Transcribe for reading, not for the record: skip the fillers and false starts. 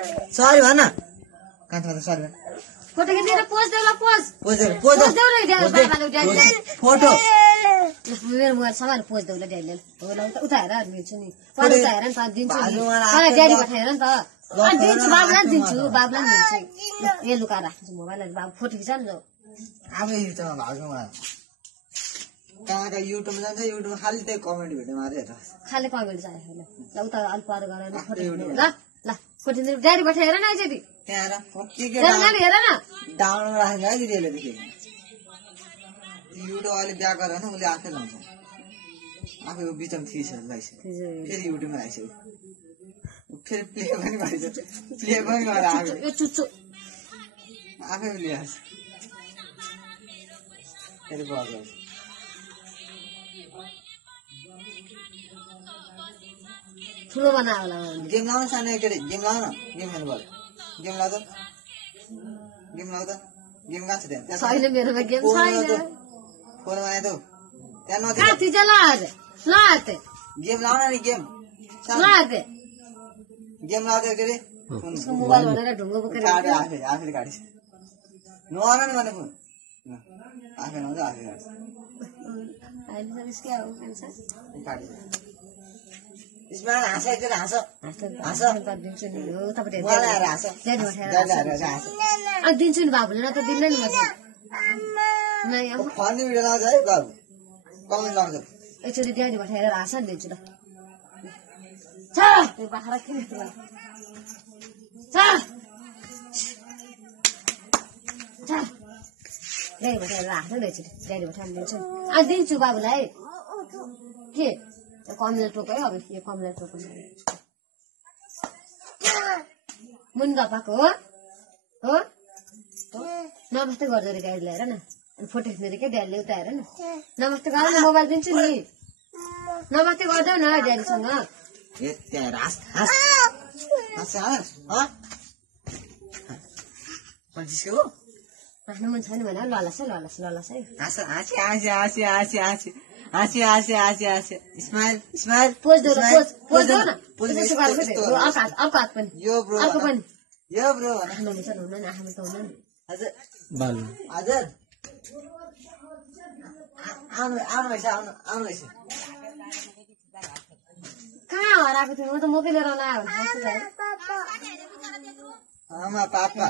sorry भन कान्छा त सरी भन फोटो खिचेर पोज देउला पोज पोज देउला बाबाले ड्याडीले फोटो मेरो मोबाइल सबै पोज देउला ड्याडीले होला उता हेर दिन्छु नि पहिले उता हेर नि त दिन्छु नि मलाई ड्याडी पठाएर नि त अनि दिन्छु बाबुलाई दिन्छु ए लुका राख्छु मोबाइल बाबु फोटो खिचा नि आफै युट्युबमा भाग्नु मलाई कहाँ युट्युबमा जान्छ युट्युबमा खालि त्यही कमेन्ट भेट्यो मात्रै हेर खालि कमेन्ट चाहियो ल उता अल्प पार गरेर फोटो ल ल फोटो ड्याडी पठाएर न आइज त्यहाँ हेर न डाउन राखेको है दिदीले देखेको युट्युब अहिले बिहा गरेर उसले आफै लाउँछ आफै बिचमा थिइसक्यो फेरि युट्युबमा आइसक्यो फेरि प्ले पनि गरिसक्यो प्ले पनि गरेर आफै लिएछ फेरि बजाउँछ ठुलो बनायो होला गेम लाउन सानो केटी गेम लाउन गेम खेल्नु पर्यो गेम लाउ त गेम कहाँ छ त्यहाँ छैन मेरोमा गेम छैन फोनमा आयो त त्यहाँ नथि काथी चलाते लाते गेम लाउन नि गेम लाते गेम लाउँदै के अरे मोबाइल भनेर ढुङ्गो बोकेर आफैले काटिस नआन नि भने फोन आफै लाउँछ आफै काट्छ यसमा हाँस एकचोटि हाँस दिन्छु नि दिन्छु नि बाबुले न त दिँदैन नि फनी भिडियो लाउँछ है बाबु कमेन्ट लाउँछ एकचोटि ड्याडी पठाएर हाँस नि दिन्छु ल बाख्रा किन ड्याडी पठाएर हाँस नि एकचोटि ड्याडी पठाएर दिन्छु अनि दिन्छु बाबुलाई के कमला टोको है अब यो कमला टोको मुन्गा पाएको हो नमस्ते गर्दो अरे गाडी ल्याएर न अनि फोटो खिच्ने अरे क्या ड्याडीले उता हेर न नमस्ते गर न मोबाइल दिन्छु नि नमस्ते गर्दै न ड्याडीसँग आफ्नो मन छैन भने ललास है स्माइल पोज देऊ न अर्को हात पनि अर्को पनि यो ब्रो आफ्नो हुन्छ हुन्न नि आफ्नो त हुन्न नि हजुर आउनु भएछ कहाँ हराएको थियो म त मोकै लिएर आउनु आयो आमा पापा